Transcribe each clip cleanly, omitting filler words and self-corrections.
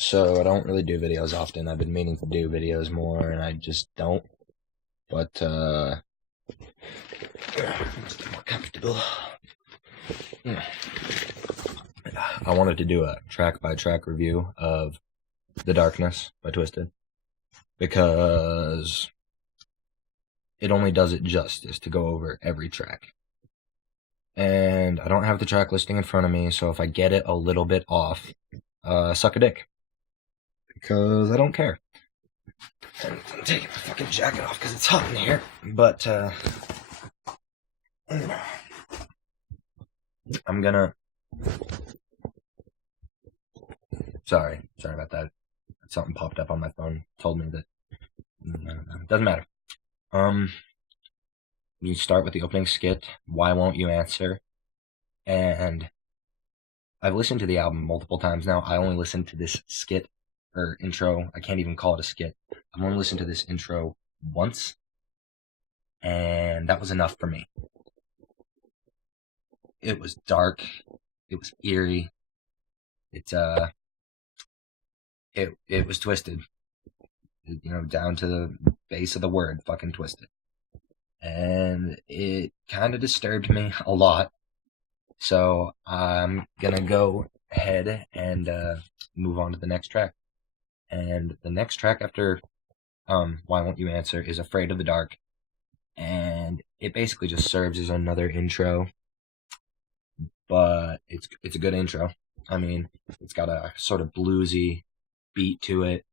So I don't really do videos often. I've been meaning to do videos more, and I just don't. But let's get more comfortable. I wanted to do a track-by-track review of "The Darkness" by Twiztid because it only does it justice to go over every track. And I don't have the track listing in front of me, so if I get it a little bit off, suck a dick. Because I don't care. And I'm taking my fucking jacket off because it's hot in here. But, I'm gonna... Sorry about that. Something popped up on my phone, told me that... Doesn't matter. You start with the opening skit, Why Won't You Answer? And I've listened to the album multiple times now. I only listened to this skit, or intro. I can't even call it a skit. I've only listened to this intro once, and that was enough for me. It was dark. It was eerie. It was twisted. Down to the base of the word, fucking twisted. And it kind of disturbed me a lot. So I'm gonna go ahead and move on to the next track. And the next track after Why Won't You Answer is Afraid of the Dark. And it basically just serves as another intro. But it's a good intro. I mean, it's got a sort of bluesy beat to it.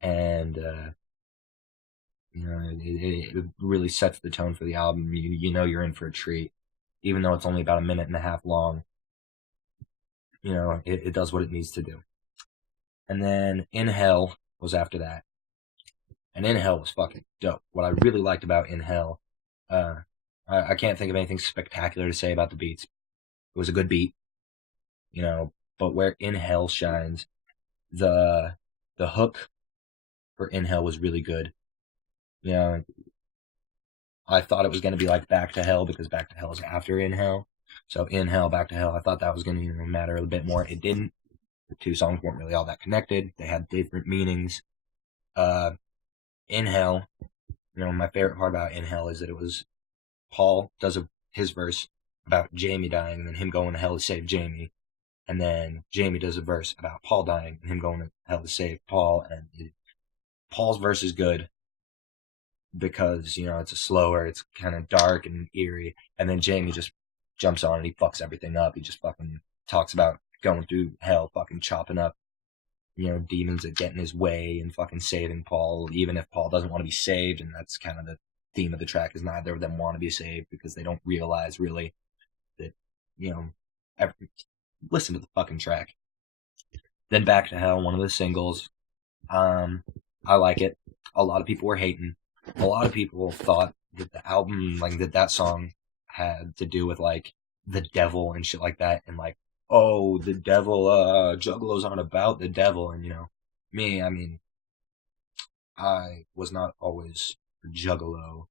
And it really sets the tone for the album. You know you're in for a treat. Even though it's only about a minute and a half long. It does what it needs to do. And then In Hell was after that. And In Hell was fucking dope. What I really liked about In Hell, I can't think of anything spectacular to say about the beats. It was a good beat, but where In Hell shines, the hook for In Hell was really good. I thought it was going to be like Back to Hell because Back to Hell is after In Hell. So In Hell, Back to Hell, I thought that was going to matter a bit more. It didn't. The two songs weren't really all that connected. They had different meanings. In Hell, my favorite part about In Hell is that it was Paul does his verse about Jamie dying and then him going to hell to save Jamie. And then Jamie does a verse about Paul dying and him going to hell to save Paul. And Paul's verse is good because, it's it's kind of dark and eerie. And then Jamie just jumps on and he fucks everything up. He just fucking talks about going through hell, fucking chopping up, demons that get in his way and fucking saving Paul, even if Paul doesn't want to be saved. And that's kind of the theme of the track, is neither of them want to be saved because they don't realize really that, listen to the fucking track. Then Back to Hell, one of the singles. I like it. A lot of people were hating. A lot of people thought that the album, that song had to do with, the devil and shit like that. And, oh, the devil, Juggalos aren't about the devil. And, me, I mean, I was not always a Juggalo.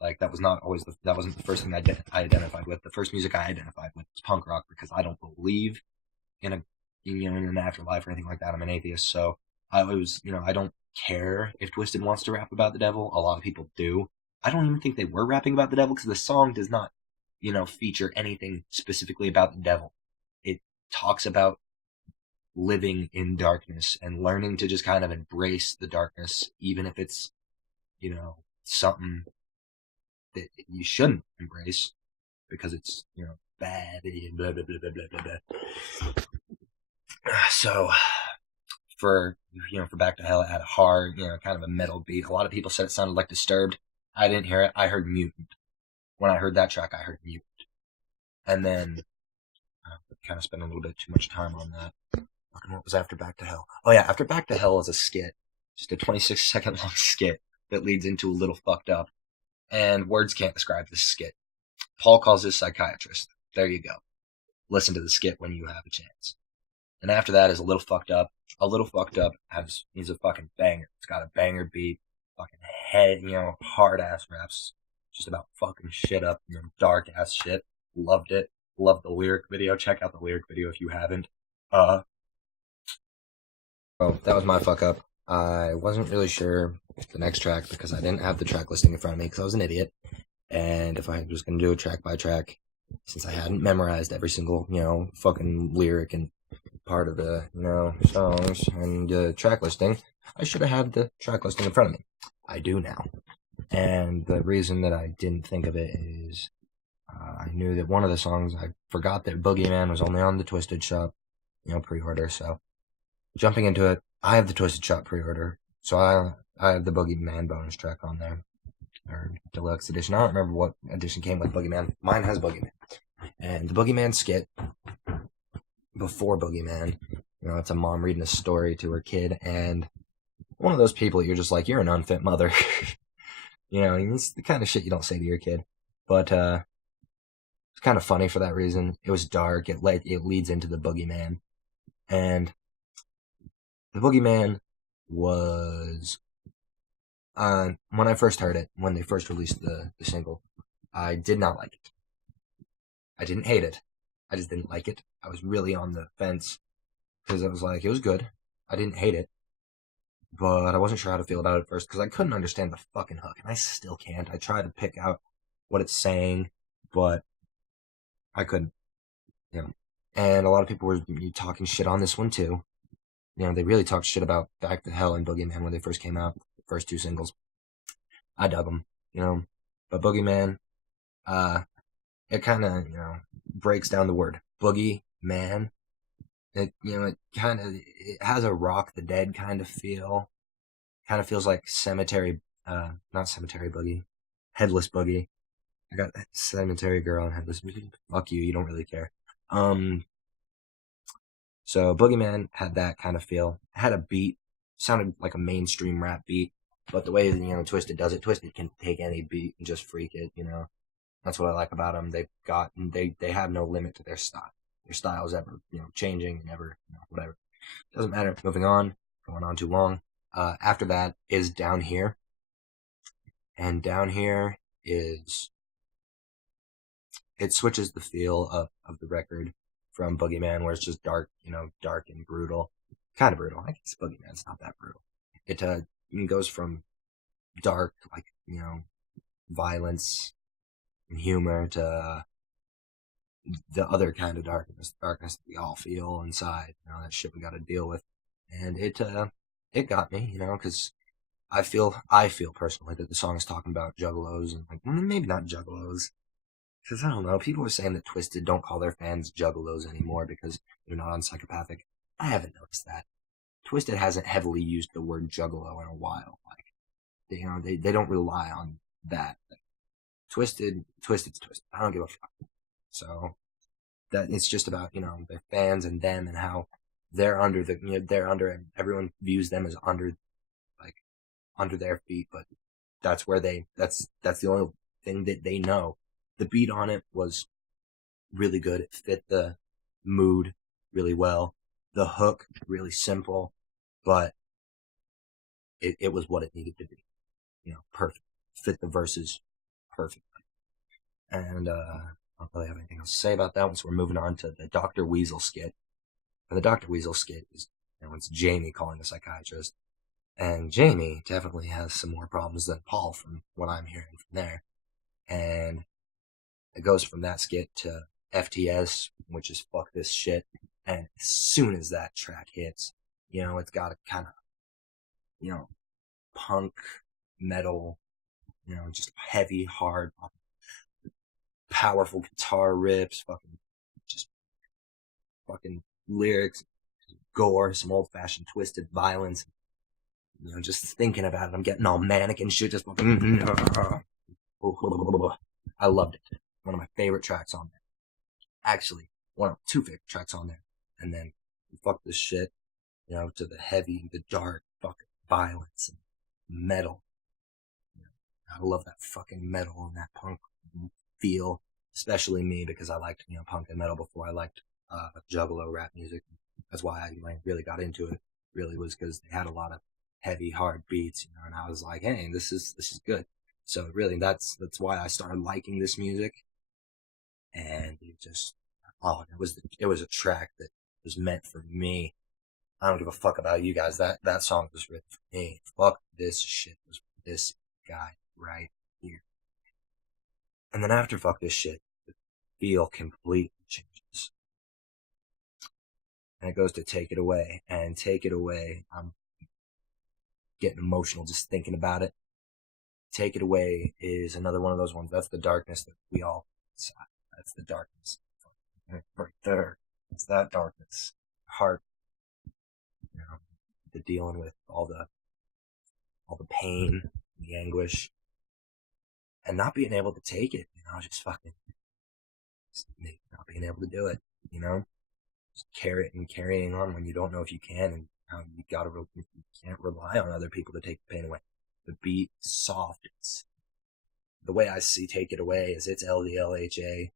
That wasn't the first thing I identified with. The first music I identified with was punk rock because I don't believe in an afterlife or anything like that. I'm an atheist, so I don't care if Twiztid wants to rap about the devil. A lot of people do. I don't even think they were rapping about the devil because the song does not, feature anything specifically about the devil. It talks about living in darkness and learning to just kind of embrace the darkness, even if it's, something that you shouldn't embrace because it's, bad, blah, blah, blah, blah, blah, blah. So, for Back to Hell, it had a hard, kind of a metal beat. A lot of people said it sounded like Disturbed. I didn't hear it. I heard Mutant. When I heard that track, I heard Mutant. And then, kind of spent a little bit too much time on that. What was after Back to Hell? Oh yeah, after Back to Hell is a skit. Just a 26-second long skit that leads into a Little Fucked Up. And words can't describe this skit. Paul calls his psychiatrist. There you go. Listen to the skit when you have a chance. And after that is A Little Fucked Up. A Little Fucked Up is a fucking banger. It's got a banger beat, fucking head, hard ass raps, just about fucking shit up, dark ass shit. Loved it. Loved the lyric video. Check out the lyric video if you haven't. Well, that was my fuck up. I wasn't really sure the next track because I didn't have the track listing in front of me because I was an idiot. And if I was going to do it track by track, since I hadn't memorized every single, fucking lyric and part of the, songs and track listing, I should have had the track listing in front of me. I do now. And the reason that I didn't think of it is I knew that one of the songs, I forgot that Boogeyman was only on the Twiztid Shop, pre-order. So jumping into it, I have the Twiztid Shop pre-order. So I have the Boogeyman bonus track on there, or deluxe edition. I don't remember what edition came with Boogeyman. Mine has Boogeyman. And the Boogeyman skit, before Boogeyman, it's a mom reading a story to her kid, and one of those people that you're just like, you're an unfit mother. It's the kind of shit you don't say to your kid. But it's kind of funny for that reason. It was dark. It leads into the Boogeyman. And the Boogeyman was, when I first heard it, when they first released the single, I did not like it. I didn't hate it. I just didn't like it. I was really on the fence because I was like, it was good. I didn't hate it. But I wasn't sure how to feel about it at first because I couldn't understand the fucking hook. And I still can't. I tried to pick out what it's saying, but I couldn't. And a lot of people were talking shit on this one too. They really talked shit about Back to Hell and Boogeyman when they first came out, the first two singles. I dug them, But Boogeyman, it kind of, breaks down the word boogie man. It it has a Rock the Dead kind of feel. Kind of feels like not Cemetery Boogie, Headless Boogie. I got Cemetery Girl and Headless Boogie. Fuck you don't really care. So Boogeyman had that kind of feel. It had a beat, sounded like a mainstream rap beat, but the way Twiztid does it, Twiztid can take any beat and just freak it. That's what I like about them. They have no limit to their style. Their style is ever changing and ever whatever. Doesn't matter. Moving on. Going on too long. After that is Down Here, and Down Here is it switches the feel of the record from Boogeyman, where it's just dark, dark and brutal, kind of brutal. I guess Boogeyman's not that brutal. It goes from dark, like violence and humor to the other kind of darkness that we all feel inside, that shit we got to deal with. And it got me, because I feel personally that the song is talking about juggalos and maybe not juggalos, because I don't know. People are saying that Twiztid don't call their fans juggalos anymore because they're not on Psychopathic. I haven't noticed that. Twiztid hasn't heavily used the word juggalo in a while. They don't rely on that. Twiztid's Twiztid. I don't give a fuck. So that it's just about their fans and them and how they're under and everyone views them as under their feet, but that's the only thing that they know. The beat on it was really good. It fit the mood really well. The hook really simple, but it was what it needed to be. Perfect. Fit the verses perfectly. And I don't really have anything else to say about that one, so we're moving on to the Dr. Weasel skit. And the Dr. Weasel skit is, it's Jamie calling the psychiatrist. And Jamie definitely has some more problems than Paul from what I'm hearing from there. And it goes from that skit to FTS, which is fuck this shit. And as soon as that track hits, it's got a kind of, punk, metal, just heavy, hard, powerful guitar riffs, fucking lyrics, gore, some old-fashioned Twiztid violence. Just thinking about it, I'm getting all manic and shit, just fucking... I loved it. One of my favorite tracks on there. Actually, one of two favorite tracks on there. And then, fuck this shit, to the heavy, the dark, fucking violence and metal. I love that fucking metal and that punk feel, especially me, because I liked, punk and metal before I liked juggalo rap music. That's why I really got into it, really was because they had a lot of heavy, hard beats, and I was like, hey, this is good. So really, that's why I started liking this music. And it just, it was a track that was meant for me. I don't give a fuck about you guys. That song was written for me. Fuck this shit was for this guy right here. And then after fuck this shit, the feel completely changes. And it goes to Take It Away. And Take It Away, I'm getting emotional just thinking about it. Take It Away is another one of those ones. That's the darkness that we all inside. That's the darkness. Right there. It's that darkness. Heart. You know, the dealing with all the pain, the anguish, and not being able to take it, just fucking not being able to do it, just carrying on when you don't know if you can, and you can't rely on other people to take the pain away. The beat is soft. It's the way I see Take It Away is it's LDLHA.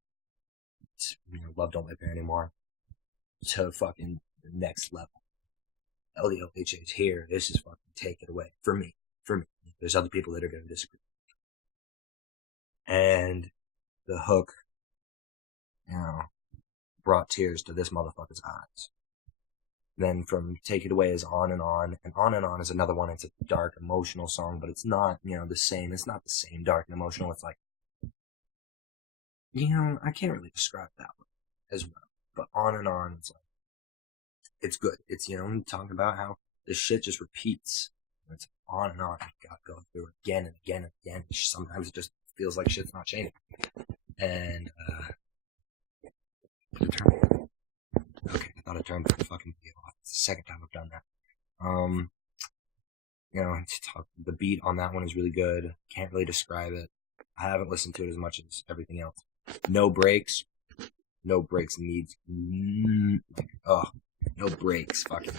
It's, Love Don't Live Here Anymore to fucking the next level. LDLHA is here. This is fucking Take It Away for me. There's other people that are going to disagree. And the hook, brought tears to this motherfucker's eyes. Then from Take It Away is On and On, and On and On is another one. It's a dark, emotional song, but it's not, the same. It's not the same dark and emotional. It's like, I can't really describe that one as well. But On and On, it's like, it's good. It's, talking about how this shit just repeats. It's on and on. You gotta go through it again and again and again. Sometimes it just feels like shit's not changing. And, okay, I thought I turned the fucking video off. It's the second time I've done that. The beat on that one is really good. Can't really describe it. I haven't listened to it as much as everything else. No Breaks. No Breaks needs, no breaks. Fucking,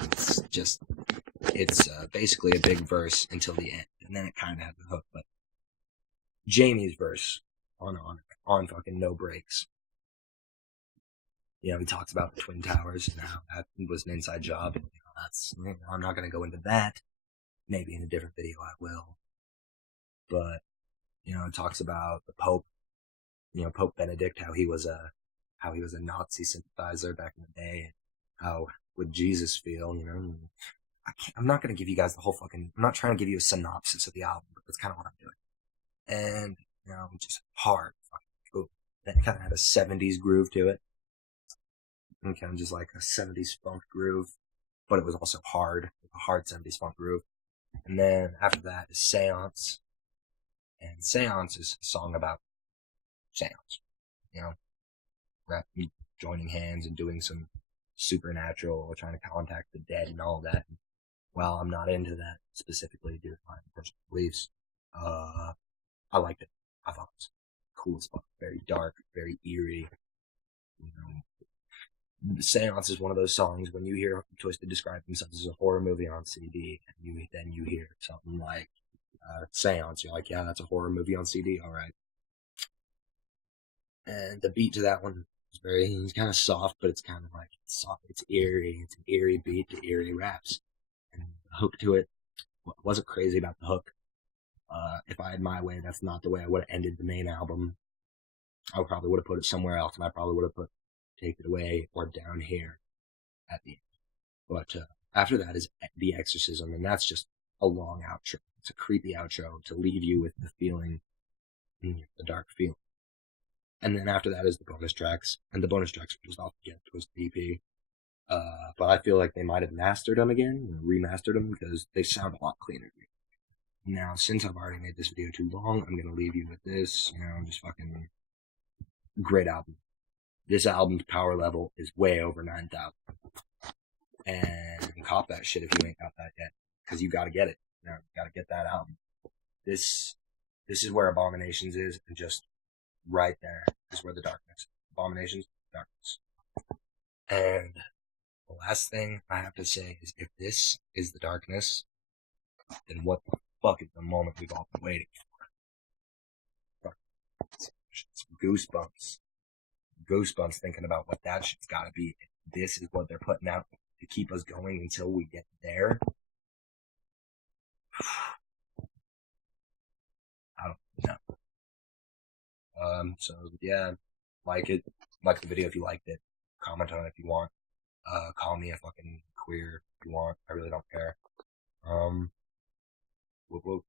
it's basically a big verse until the end, and then it kind of has a hook. But Jamie's verse on fucking No Breaks. He talks about the Twin Towers and how that was an inside job. I'm not going to go into that. Maybe in a different video I will. But, it talks about the Pope, Pope Benedict, how he was a Nazi sympathizer back in the day. How would Jesus feel, I'm not going to give you guys the whole I'm not trying to give you a synopsis of the album, but that's kind of what I'm doing. And, just hard. Cool. Then it kind of had a 70s groove to it. And kind of just like a 70s funk groove, but it was also hard, a hard 70s funk groove. And then after that is Seance. And Seance is a song about seance, joining hands and doing some supernatural or trying to contact the dead and all that. And while I'm not into that specifically due to my personal beliefs, I liked it. I thought it was cool as fuck. Very dark, very eerie. Seance is one of those songs when you hear Twiztid describe themselves as a horror movie on CD, and then you hear something like Seance, you're like, yeah, that's a horror movie on CD, alright. And the beat to that one is it's kind of soft, but it's kind of like, it's soft, it's eerie, it's an eerie beat to eerie raps. And the hook to it, wasn't crazy about the hook. If I had my way, that's not the way I would have ended the main album. I probably would have put it somewhere else, and I probably would have put Take It Away or Down Here at the end. But after that is The Exorcism, and that's just a long outro. It's a creepy outro to leave you with the feeling, the dark feeling. And then after that is the bonus tracks, and the bonus tracks are just off the Twiztid EP. But I feel like they might have mastered them again, remastered them, because they sound a lot cleaner to me. Now, since I've already made this video too long, I'm going to leave you with this, just fucking great album. This album's power level is way over 9,000. And cop that shit if you ain't got that yet, because you gotta get it. You gotta get that album. This is where Abominations is, and just right there is where the darkness. Abominations, darkness. And the last thing I have to say is, if this is the darkness, then what the fuck is the moment we've all been waiting for? Goosebumps. Goosebumps thinking about what that shit's gotta be. This is what they're putting out to keep us going until we get there. I don't know. So yeah, like it. Like the video if you liked it. Comment on it if you want. Call me a fucking queer you want. I really don't care. Um, whoop, whoop.